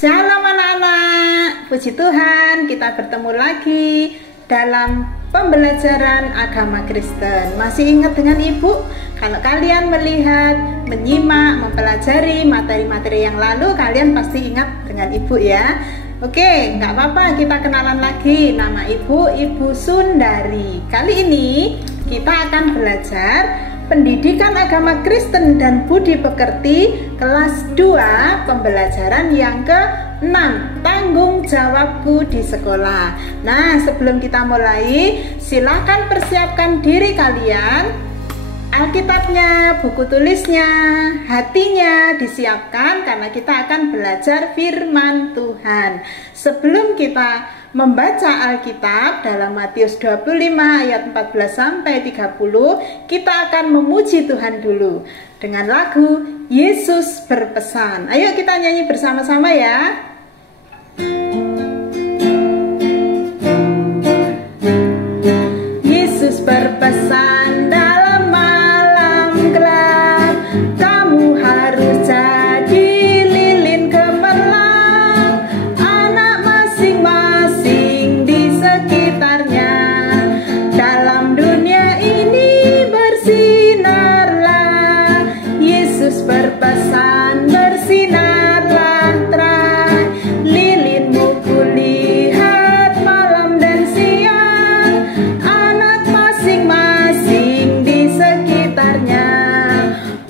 Shalom anak-anak, puji Tuhan kita bertemu lagi dalam pembelajaran agama Kristen. Masih ingat dengan Ibu? Kalau kalian melihat, menyimak, mempelajari materi-materi yang lalu, kalian pasti ingat dengan Ibu ya. Oke, nggak apa-apa, kita kenalan lagi. Nama Ibu Sundari. Kali ini kita akan belajar Pendidikan Agama Kristen dan Budi Pekerti kelas 2 pembelajaran yang ke-6, tanggung jawabku di sekolah. Nah, sebelum kita mulai, silakan persiapkan diri kalian. Alkitabnya, buku tulisnya, hatinya disiapkan karena kita akan belajar firman Tuhan. Sebelum kita membaca Alkitab dalam Matius 25 ayat 14 sampai 30, kita akan memuji Tuhan dulu dengan lagu Yesus Berpesan. Ayo kita nyanyi bersama-sama ya. Yesus berpesan dalam malam gelap, kamu harus jadi lilin gemerlap, anak masing-masing di sekitarnya. Dalam dunia ini bersinarlah, Yesus berpesan bersinarlah terang, lilinmu kulihat malam dan siang, anak masing-masing di sekitarnya.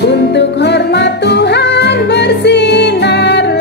Untuk hormat Tuhan bersinarlah.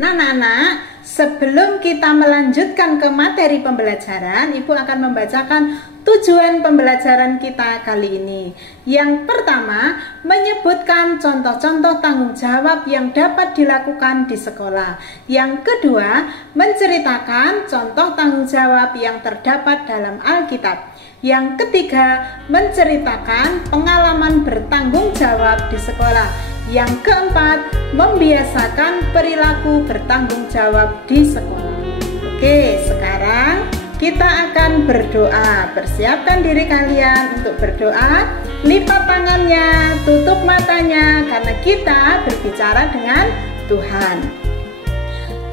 Nah, anak-anak, sebelum kita melanjutkan ke materi pembelajaran, Ibu akan membacakan tujuan pembelajaran kita kali ini. Yang pertama, menyebutkan contoh-contoh tanggung jawab yang dapat dilakukan di sekolah. Yang kedua, menceritakan contoh tanggung jawab yang terdapat dalam Alkitab. Yang ketiga, menceritakan pengalaman bertanggung jawab di sekolah. Yang keempat, membiasakan perilaku bertanggung jawab di sekolah. Oke, sekarang kita akan berdoa. Persiapkan diri kalian untuk berdoa. Lipat tangannya, tutup matanya, karena kita berbicara dengan Tuhan.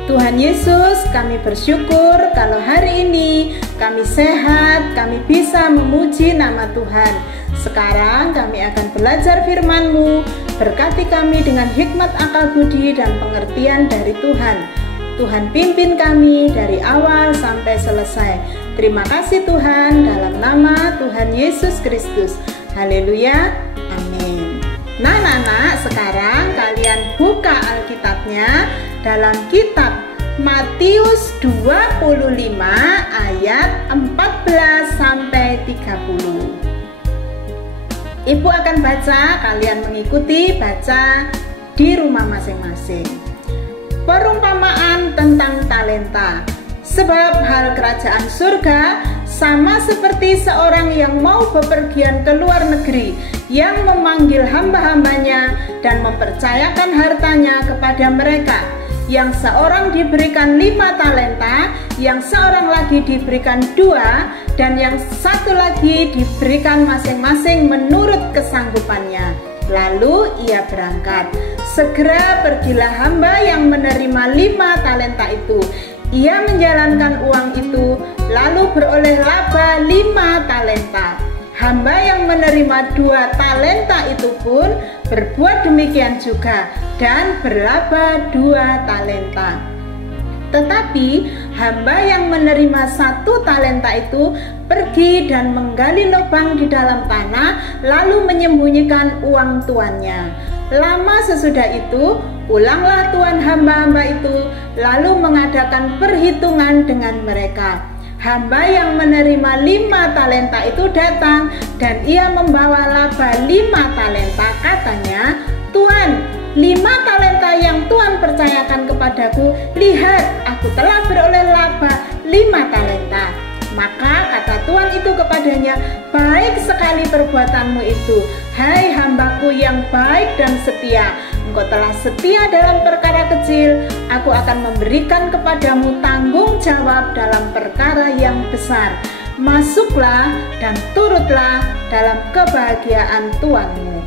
Tuhan Yesus, kami bersyukur kalau hari ini kami sehat, kami bisa memuji nama Tuhan. Sekarang kami akan belajar firman-Mu. Berkati kami dengan hikmat akal budi dan pengertian dari Tuhan. Tuhan pimpin kami dari awal sampai selesai. Terima kasih Tuhan, dalam nama Tuhan Yesus Kristus. Haleluya, amin. Nah, anak-anak, sekarang kalian buka Alkitabnya dalam kitab Matius 25 ayat 14 sampai 30. Ibu akan baca, kalian mengikuti baca di rumah masing-masing. Perumpamaan tentang talenta. Sebab hal kerajaan surga sama seperti seorang yang mau bepergian ke luar negeri, yang memanggil hamba-hambanya dan mempercayakan hartanya kepada mereka. Yang seorang diberikan 5 talenta, yang seorang lagi diberikan 2, dan yang satu lagi diberikan masing-masing menurut kesanggupannya. Lalu ia berangkat. Segera pergilah hamba yang menerima 5 talenta itu. Ia menjalankan uang itu, lalu beroleh laba 5 talenta. Hamba yang menerima 2 talenta itu pun berbuat demikian juga dan berlaba 2 talenta. Tetapi hamba yang menerima 1 talenta itu pergi dan menggali lubang di dalam tanah, lalu menyembunyikan uang tuannya. Lama sesudah itu, ulanglah tuan hamba-hamba itu, lalu mengadakan perhitungan dengan mereka. Hamba yang menerima 5 talenta itu datang dan ia membawa laba 5 talenta. Katanya, "Tuan, 5 talenta yang Tuhan percayakan kepadaku, lihat, aku telah beroleh laba 5 talenta." Maka kata Tuhan itu kepadanya, "Baik sekali perbuatanmu itu, hai hambaku yang baik dan setia. Engkau telah setia dalam perkara kecil, aku akan memberikan kepadamu tanggung jawab dalam perkara yang besar. Masuklah dan turutlah dalam kebahagiaan Tuanmu."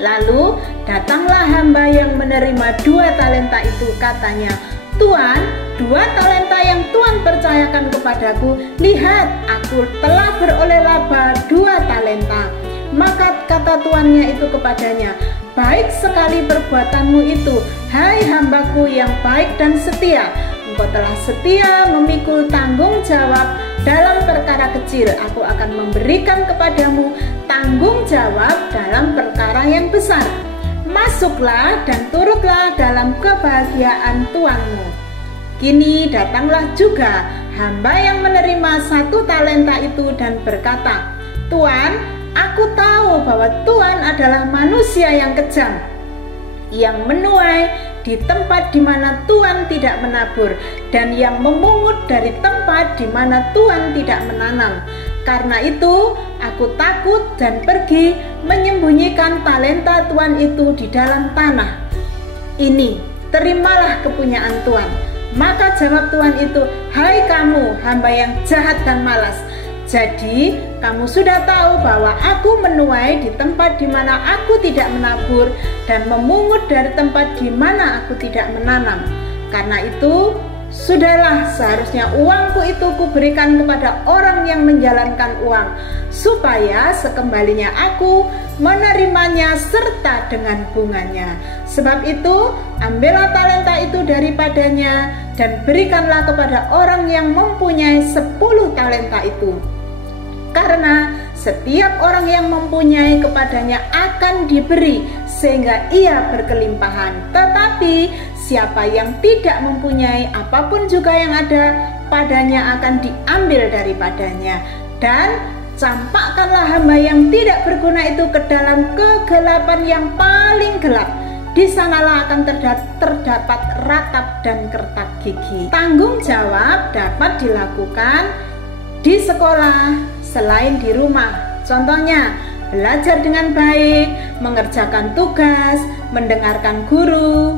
Lalu datanglah hamba yang menerima 2 talenta itu, katanya, "Tuan, 2 talenta yang Tuan percayakan kepadaku, lihat, aku telah beroleh laba 2 talenta." Maka kata tuannya itu kepadanya, "Baik sekali perbuatanmu itu, hai hambaku yang baik dan setia. Engkau telah setia memikul tanggung jawab dalam perkara kecil, aku akan memberikan kepadamu tanggung jawab dalam perkara yang besar. Masuklah dan turutlah dalam kebahagiaan tuanmu." Kini datanglah juga hamba yang menerima 1 talenta itu dan berkata, "Tuan, aku tahu bahwa Tuan adalah manusia yang kejam, yang menuai di tempat di mana Tuan tidak menabur, dan yang memungut dari tempat di mana Tuan tidak menanam. Karena itu, aku takut dan pergi menyembunyikan talenta Tuan itu di dalam tanah. Ini, terimalah kepunyaan Tuan." Maka jawab Tuan itu, "Hai kamu, hamba yang jahat dan malas. Jadi, kamu sudah tahu bahwa aku menuai di tempat di mana aku tidak menabur dan memungut dari tempat di mana aku tidak menanam. Karena itu, sudahlah, seharusnya uangku itu kuberikan kepada orang yang menjalankan uang, supaya sekembalinya aku menerimanya serta dengan bunganya. Sebab itu, ambillah talenta itu daripadanya dan berikanlah kepada orang yang mempunyai 10 talenta itu. Karena setiap orang yang mempunyai kepadanya akan diberi sehingga ia berkelimpahan. Tetapi siapa yang tidak mempunyai, apapun juga yang ada padanya akan diambil daripadanya. Dan campakkanlah hamba yang tidak berguna itu ke dalam kegelapan yang paling gelap. Di sanalah akan terdapat ratap dan kertak gigi." Tanggung jawab dapat dilakukan di sekolah selain di rumah. Contohnya, belajar dengan baik, mengerjakan tugas, mendengarkan guru.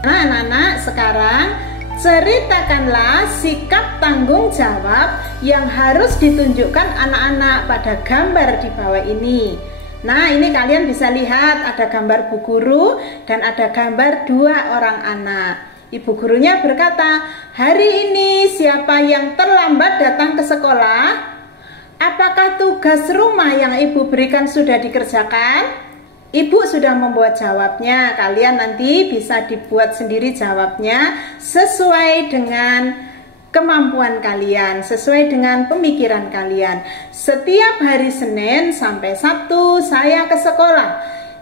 Nah, anak-anak, sekarang ceritakanlah sikap tanggung jawab yang harus ditunjukkan anak-anak pada gambar di bawah ini. Nah, ini kalian bisa lihat ada gambar bu guru dan ada gambar 2 orang anak. Ibu gurunya berkata, "Hari ini siapa yang terlambat datang ke sekolah? Apakah tugas rumah yang ibu berikan sudah dikerjakan?" Ibu sudah membuat jawabnya. Kalian nanti bisa dibuat sendiri jawabnya sesuai dengan kemampuan kalian, sesuai dengan pemikiran kalian. "Setiap hari Senin sampai Sabtu saya ke sekolah.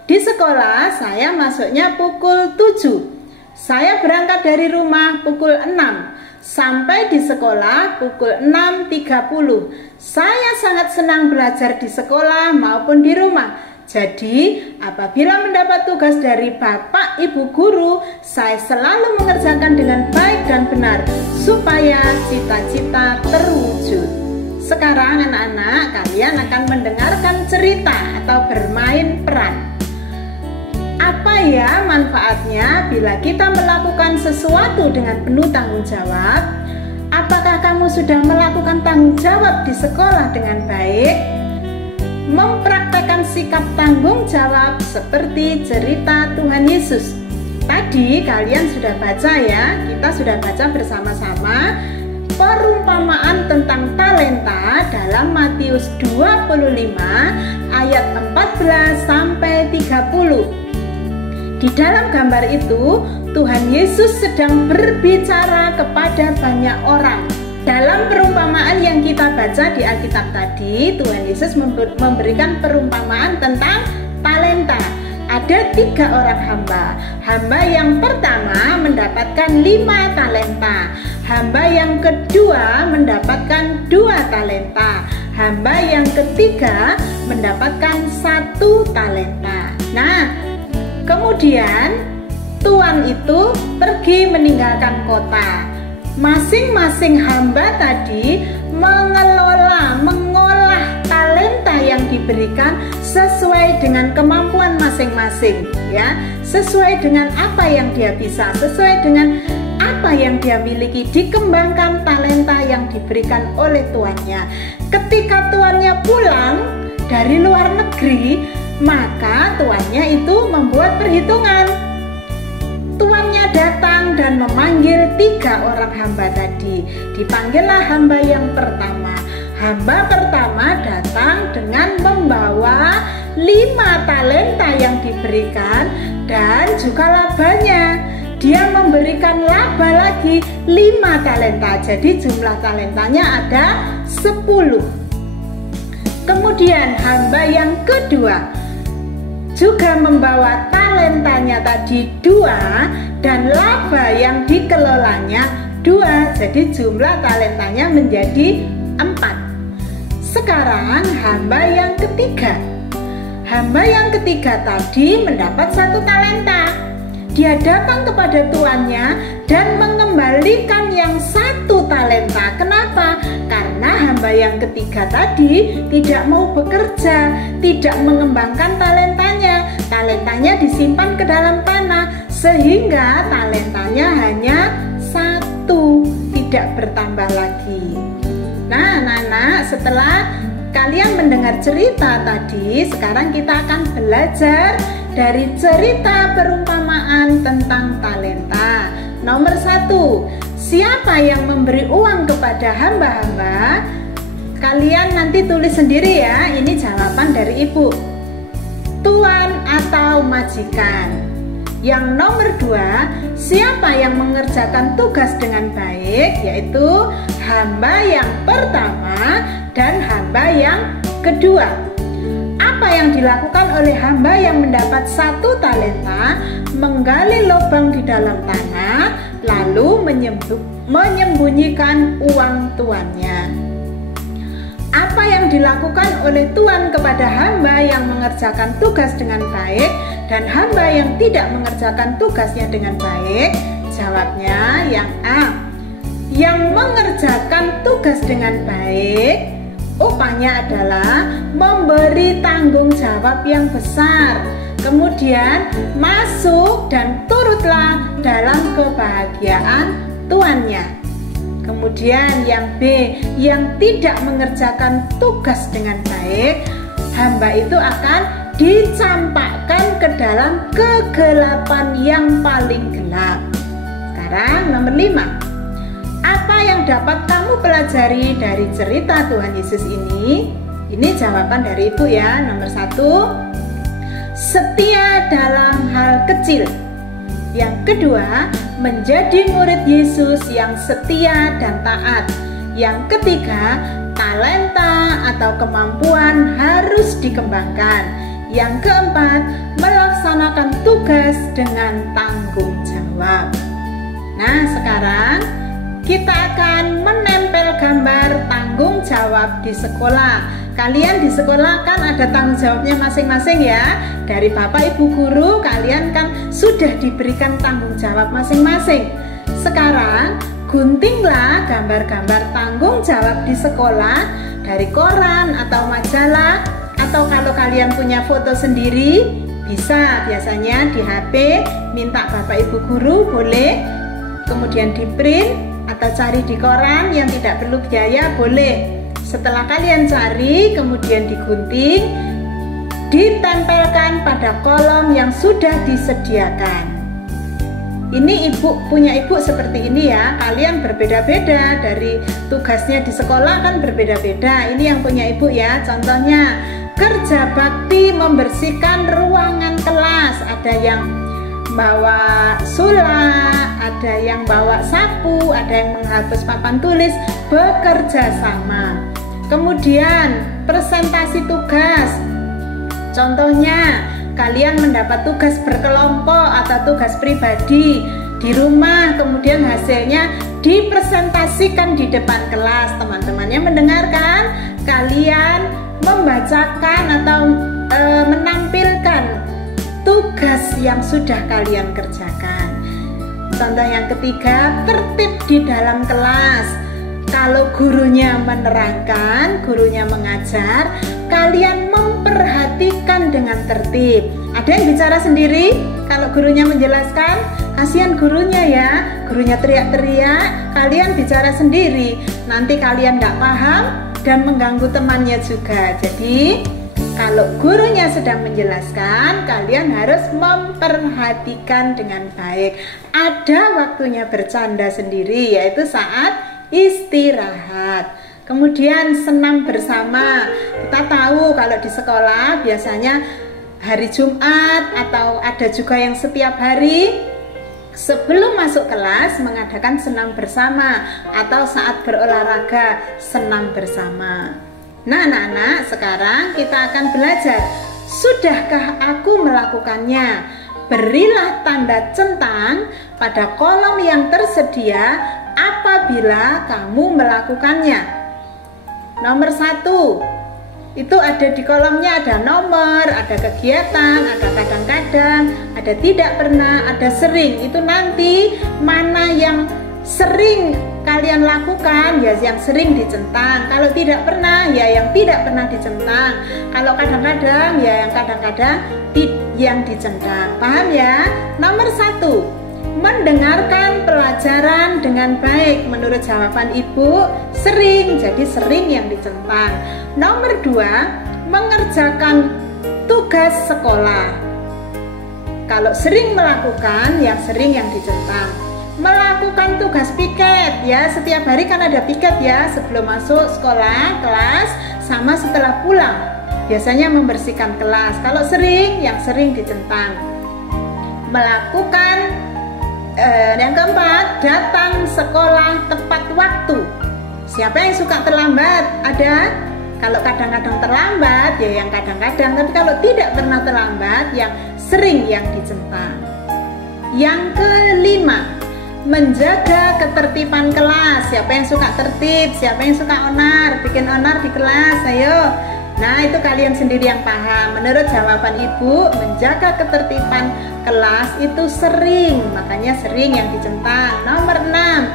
Di sekolah saya masuknya pukul 7. Saya berangkat dari rumah pukul 6. Sampai di sekolah pukul 6.30. Saya sangat senang belajar di sekolah maupun di rumah. Jadi, apabila mendapat tugas dari Bapak Ibu Guru, saya selalu mengerjakan dengan baik dan benar, supaya cita-cita terwujud." Sekarang anak-anak, kalian akan mendengarkan cerita atau bermain peran. Apa ya manfaatnya bila kita melakukan sesuatu dengan penuh tanggung jawab? Apakah kamu sudah melakukan tanggung jawab di sekolah dengan baik? Mempraktekkan sikap tanggung jawab seperti cerita Tuhan Yesus. Tadi kalian sudah baca ya, kita sudah baca bersama-sama perumpamaan tentang talenta dalam Matius 25 ayat 14 sampai 30. Di dalam gambar itu, Tuhan Yesus sedang berbicara kepada banyak orang. Dalam perumpamaan yang kita baca di Alkitab tadi, Tuhan Yesus memberikan perumpamaan tentang talenta. Ada 3 orang hamba. Hamba yang pertama mendapatkan 5 talenta. Hamba yang kedua mendapatkan 2 talenta. Hamba yang ketiga mendapatkan 1 talenta. Nah, kemudian tuan itu pergi meninggalkan kota. Masing-masing hamba tadi mengolah talenta yang diberikan sesuai dengan kemampuan masing-masing, ya, sesuai dengan apa yang dia bisa, sesuai dengan apa yang dia miliki, dikembangkan talenta yang diberikan oleh tuannya. Ketika tuannya pulang dari luar negeri, Maka tuannya itu membuat perhitungan. Tuannya datang dan memanggil 3 orang hamba tadi. Dipanggillah hamba yang pertama. Hamba pertama datang dengan membawa 5 talenta yang diberikan dan juga labanya. Dia memberikan laba lagi 5 talenta. Jadi jumlah talentanya ada 10. Kemudian hamba yang kedua juga membawa talentanya tadi 2 dan laba yang dikelolanya 2. Jadi jumlah talentanya menjadi 4. Sekarang hamba yang ketiga. Hamba yang ketiga tadi mendapat 1 talenta. Dia datang kepada tuannya dan mengembalikan yang 1 talenta. Kenapa? Karena hamba yang ketiga tadi tidak mau bekerja, tidak mengembangkan talentanya. Talentanya disimpan ke dalam tanah sehingga talentanya hanya 1, tidak bertambah lagi. Nah, anak-anak, setelah kalian mendengar cerita tadi, sekarang kita akan belajar dari cerita perumpamaan tentang talenta. Nomor 1, siapa yang memberi uang kepada hamba-hamba? Kalian nanti tulis sendiri ya, ini jawaban dari ibu. Tuan atau majikan. Yang nomor 2, siapa yang mengerjakan tugas dengan baik? Yaitu hamba yang pertama dan hamba yang kedua. Apa yang dilakukan oleh hamba yang mendapat 1 talenta? Menggali lubang di dalam tanah, lalu menyembunyikan uang tuannya. Apa yang dilakukan oleh tuan kepada hamba yang mengerjakan tugas dengan baik dan hamba yang tidak mengerjakan tugasnya dengan baik? Jawabnya yang A. Yang mengerjakan tugas dengan baik, upahnya adalah memberi tanggung jawab yang besar, kemudian masuk dan turutlah dalam kebahagiaan tuannya. Kemudian yang B, yang tidak mengerjakan tugas dengan baik, hamba itu akan dicampakkan ke dalam kegelapan yang paling gelap. Sekarang nomor 5. Apa yang dapat kamu pelajari dari cerita Tuhan Yesus ini? Ini jawaban dari ibu ya. Nomor 1, setia dalam hal kecil. Yang kedua, menjadi murid Yesus yang setia dan taat. Yang ketiga, talenta atau kemampuan harus dikembangkan. Yang keempat, melaksanakan tugas dengan tanggung jawab. Nah, sekarang kita akan menempel gambar tanggung jawab di sekolah. Kalian di sekolah kan ada tanggung jawabnya masing-masing ya. Dari Bapak Ibu Guru kalian kan sudah diberikan tanggung jawab masing-masing. Sekarang guntinglah gambar-gambar tanggung jawab di sekolah dari koran atau majalah, atau kalau kalian punya foto sendiri bisa, biasanya di HP minta Bapak Ibu Guru boleh, kemudian di print atau cari di koran yang tidak perlu biaya boleh. Setelah kalian cari, kemudian digunting, ditempelkan pada kolom yang sudah disediakan. Ini punya ibu seperti ini ya. Kalian berbeda-beda, dari tugasnya di sekolah kan berbeda-beda. Ini yang punya ibu ya. Contohnya, kerja bakti membersihkan ruangan kelas. Ada yang bawa sula, ada yang bawa sapu, ada yang menghapus papan tulis, bekerja sama. Kemudian presentasi tugas. Contohnya, kalian mendapat tugas berkelompok atau tugas pribadi di rumah, kemudian hasilnya dipresentasikan di depan kelas. Teman-temannya mendengarkan, kalian membacakan atau menampilkan tugas yang sudah kalian kerjakan. Contoh yang ketiga, tertib di dalam kelas. Kalau gurunya menerangkan, gurunya mengajar, kalian memperhatikan dengan tertib. Ada yang bicara sendiri? Kalau gurunya menjelaskan, kasihan gurunya ya. Gurunya teriak-teriak, kalian bicara sendiri. Nanti kalian tidak paham dan mengganggu temannya juga. Jadi Kalau gurunya sedang menjelaskan, kalian harus memperhatikan dengan baik. Ada waktunya bercanda sendiri, yaitu saat istirahat. Kemudian senam bersama. Kita tahu kalau di sekolah biasanya hari Jumat atau ada juga yang setiap hari sebelum masuk kelas mengadakan senam bersama, atau saat berolahraga senam bersama. Nah anak-anak, sekarang kita akan belajar. Sudahkah aku melakukannya? Berilah tanda centang pada kolom yang tersedia apabila kamu melakukannya. Nomor 1, itu ada di kolomnya, ada nomor, ada kegiatan, ada kadang-kadang, ada tidak pernah, ada sering. Itu nanti mana yang sering kalian lakukan, ya yang sering dicentang. Kalau tidak pernah, ya yang tidak pernah dicentang. Kalau kadang-kadang, ya yang kadang-kadang yang dicentang. Paham ya? Nomor 1, mendengarkan pelajaran dengan baik. Menurut jawaban ibu, sering, jadi sering yang dicentang. Nomor 2, mengerjakan tugas sekolah. Kalau sering melakukan, yang sering yang dicentang. Melakukan tugas piket, ya setiap hari kan ada piket ya, sebelum masuk sekolah, kelas, sama setelah pulang. Biasanya membersihkan kelas. Kalau sering, yang sering dicentang. Melakukan yang keempat, datang sekolah tepat waktu. Siapa yang suka terlambat? Ada? Kalau kadang-kadang terlambat, ya yang kadang-kadang. Tapi kalau tidak pernah terlambat, yang sering yang dicentang. Yang kelima, menjaga ketertiban kelas. Siapa yang suka tertib? Siapa yang suka onar? Bikin onar di kelas, ayo. Nah, itu kalian sendiri yang paham. Menurut jawaban ibu, menjaga ketertiban kelas itu sering, makanya sering yang dicentang. Nomor 6,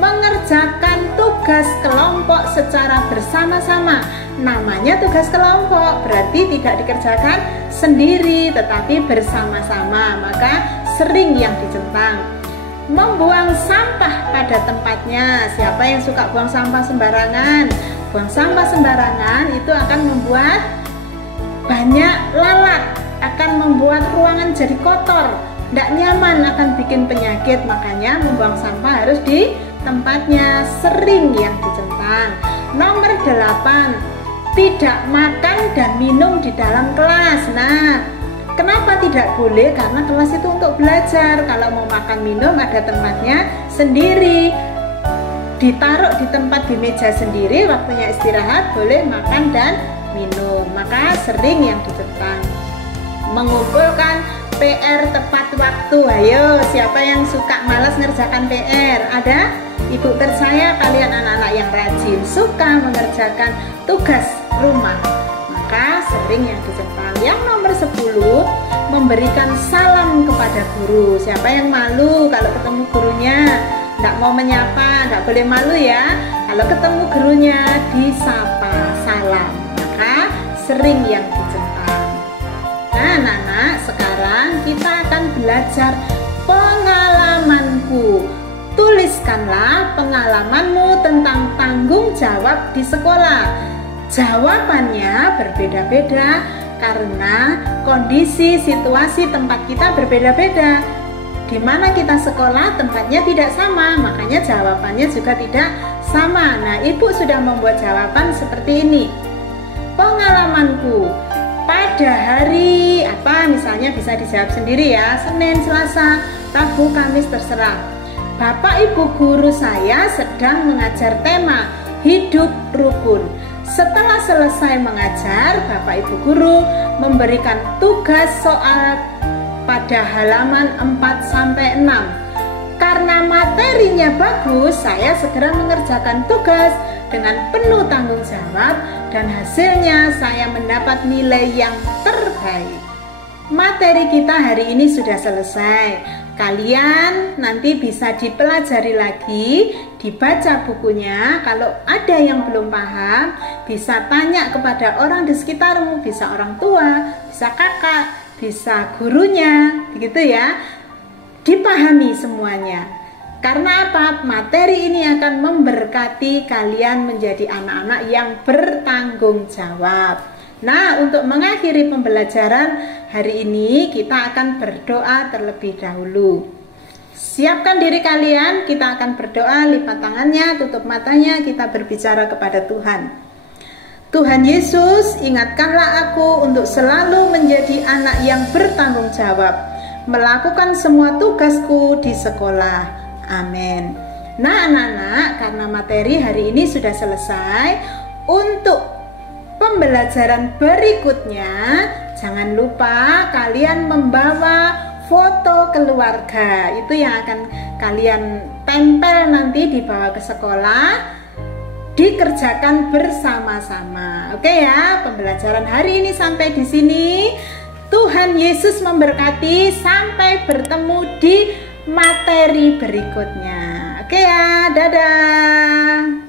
mengerjakan tugas kelompok secara bersama-sama. Namanya tugas kelompok, berarti tidak dikerjakan sendiri, tetapi bersama-sama, maka sering yang dicentang. Membuang sampah pada tempatnya. Siapa yang suka buang sampah sembarangan? Buang sampah sembarangan itu akan membuat banyak lalat, akan membuat ruangan jadi kotor, tidak nyaman, akan bikin penyakit. Makanya membuang sampah harus di tempatnya, sering yang dicentang. Nomor 8, tidak makan dan minum di dalam kelas. Nah, kenapa tidak boleh? Karena kelas itu untuk belajar. Kalau mau makan minum ada tempatnya sendiri, ditaruh di tempat di meja sendiri. Waktunya istirahat boleh makan dan minum, maka sering yang dicentang. Mengumpulkan PR tepat waktu. Ayo, siapa yang suka malas ngerjakan PR? Ada? Ibu percaya kalian anak-anak yang rajin, suka mengerjakan tugas rumah, maka sering yang dicentang. Yang nomor 10, memberikan salam kepada guru. Siapa yang malu kalau ketemu gurunya? Tidak mau menyapa, tidak boleh malu ya. Kalau ketemu gurunya disapa, salam, maka sering yang dicentang. Nah anak-anak, sekarang kita akan belajar pengalamanku. Tuliskanlah pengalamanmu tentang tanggung jawab di sekolah. Jawabannya berbeda-beda karena kondisi, situasi tempat kita berbeda-beda. Di mana kita sekolah tempatnya tidak sama, makanya jawabannya juga tidak sama. Nah, ibu sudah membuat jawaban seperti ini. Pengalamanku pada hari apa, misalnya bisa dijawab sendiri ya, Senin, Selasa, Rabu, Kamis, terserah. Bapak Ibu guru saya sedang mengajar tema hidup rukun. Setelah selesai mengajar, Bapak Ibu guru memberikan tugas soal pada halaman 4-6. Karena materinya bagus, saya segera mengerjakan tugas dengan penuh tanggung jawab dan hasilnya saya mendapat nilai yang terbaik. Materi kita hari ini sudah selesai. Kalian nanti bisa dipelajari lagi, dibaca bukunya. Kalau ada yang belum paham, bisa tanya kepada orang di sekitarmu, bisa orang tua, bisa kakak, bisa gurunya, begitu ya. Dipahami semuanya. Karena apa? Materi ini akan memberkati kalian menjadi anak-anak yang bertanggung jawab. Nah, untuk mengakhiri pembelajaran hari ini, kita akan berdoa terlebih dahulu. Siapkan diri kalian, kita akan berdoa, lipat tangannya, tutup matanya, kita berbicara kepada Tuhan. Tuhan Yesus, ingatkanlah aku untuk selalu menjadi anak yang bertanggung jawab, melakukan semua tugasku di sekolah. Amin. Nah anak-anak, karena materi hari ini sudah selesai, untuk pembelajaran berikutnya, jangan lupa kalian membawa foto keluarga. Itu yang akan kalian tempel nanti dibawa ke sekolah, dikerjakan bersama-sama. Oke ya, pembelajaran hari ini sampai di sini. Tuhan Yesus memberkati, sampai bertemu di materi berikutnya. Oke ya, dadah.